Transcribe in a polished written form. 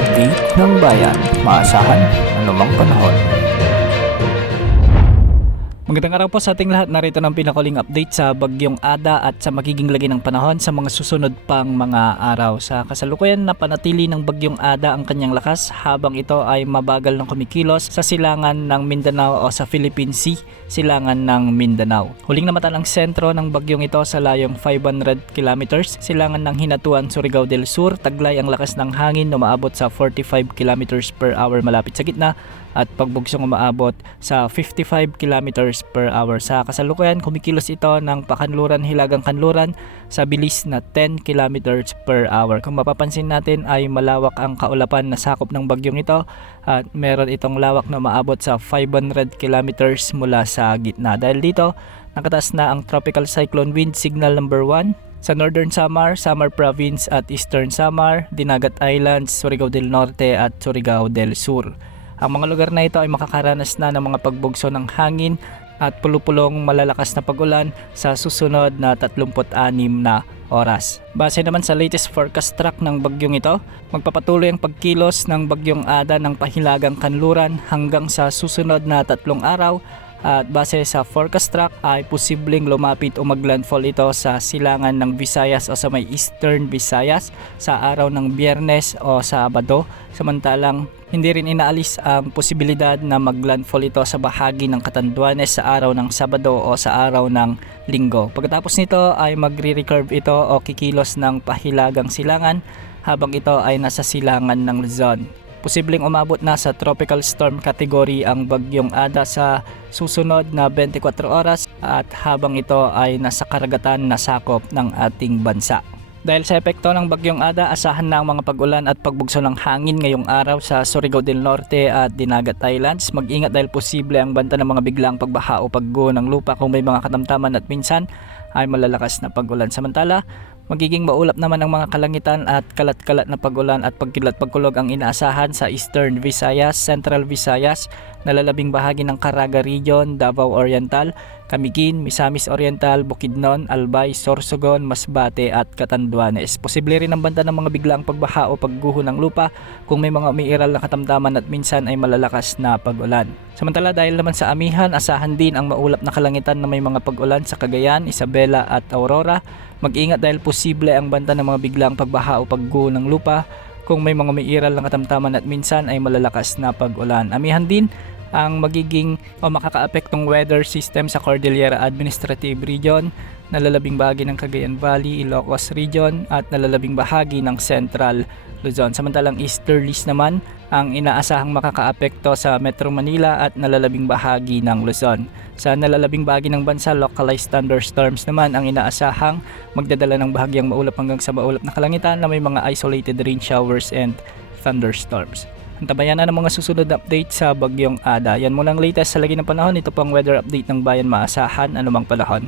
update ng bayan. Maasahan anumang panahon. Magandang araw po sa ating lahat. Narito ng pinakuling update sa Bagyong Ada at sa magiging lagi ng panahon sa mga susunod pang mga araw. Sa kasalukuyan, napanatili ng Bagyong Ada ang kanyang lakas habang ito ay mabagal ng kumikilos sa silangan ng Mindanao o sa Philippine Sea, silangan ng Mindanao. Huling namatan ang sentro ng bagyong ito sa layong 500 kilometers, silangan ng Hinatuan, Surigao del Sur. Taglay ang lakas ng hangin na umaabot sa 45 kilometers per hour malapit sa gitna at pagbugsong umaabot sa 55 kilometers per hour. Sa kasalukuyan, kumikilos ito ng pakanluran hilagang kanluran sa bilis na 10 kilometers per hour. Kung mapapansin natin ay malawak ang kaulapan na sakop ng bagyong ito at meron itong lawak na umaabot sa 500 kilometers mula sa gitna. Dahil dito, nakataas na ang tropical cyclone wind signal number 1 sa Northern Samar, Samar Province at Eastern Samar, Dinagat Islands, Surigao del Norte at Surigao del Sur. Ang mga lugar na ito ay makakaranas na ng mga pagbugso ng hangin at pulupulong malalakas na pag-ulan sa susunod na 36 na oras. Base naman sa latest forecast track ng bagyong ito, magpapatuloy ang pagkilos ng Bagyong Ada ng pahilagang kanluran hanggang sa susunod na 3 araw. At base sa forecast track ay posibleng lumapit o maglandfall ito sa silangan ng Visayas o sa may Eastern Visayas sa araw ng Biyernes o Sabado. Samantalang hindi rin inaalis ang posibilidad na maglandfall ito sa bahagi ng Catanduanes sa araw ng Sabado o sa araw ng Linggo. Pagkatapos nito ay magre-recurve ito o kikilos ng pahilagang silangan habang ito ay nasa silangan ng Luzon. Posibleng umabot na sa tropical storm category ang Bagyong Ada sa susunod na 24 oras at habang ito ay nasa karagatan na sakop ng ating bansa. Dahil sa epekto ng Bagyong Ada, asahan na ang mga pag-ulan at pagbugso ng hangin ngayong araw sa Surigao del Norte at Dinagat Islands. Mag-ingat dahil posible ang banta ng mga biglaang pagbaha o pagguho ng lupa kung may mga katamtaman at minsan ay malalakas na pag-ulan. Samantala, magiging maulap naman ang mga kalangitan at kalat-kalat na pag-ulan at pagkilat-pagkulog ang inaasahan sa Eastern Visayas, Central Visayas, nalalabing bahagi ng Caraga Region, Davao Oriental, Camiguin, Misamis Oriental, Bukidnon, Albay, Sorsogon, Masbate at Catanduanes. Posible rin ang banta ng mga biglaang pagbaha o pagguho ng lupa kung may mga umiiral na katamtaman at minsan ay malalakas na pag-ulan. Samantala dahil naman sa amihan, asahan din ang maulap na kalangitan na may mga pag-ulan sa Cagayan, Isabela at Aurora. Mag-ingat dahil posible ang banta ng mga biglaang pagbaha o pagguho ng lupa kung may mga umiiral na katamtaman at minsan ay malalakas na pag-ulan. Amihan din ang magiging o makakaapektong weather system sa Cordillera Administrative Region, nalalabing bahagi ng Cagayan Valley, Ilocos Region at nalalabing bahagi ng Central Luzon. Samantalang easterlies naman ang inaasahang makakaapekto sa Metro Manila at nalalabing bahagi ng Luzon. Sa nalalabing bahagi ng bansa, localized thunderstorms naman ang inaasahang magdadala ng bahagyang maulap hanggang sa maulap na kalangitan na may mga isolated rain showers and thunderstorms. Antabayan na ng mga susunod na update sa Bagyong Ada. Yan muna ang latest sa lagi ng panahon. Ito po ang weather update ng bayan, maasahan anumang panahon.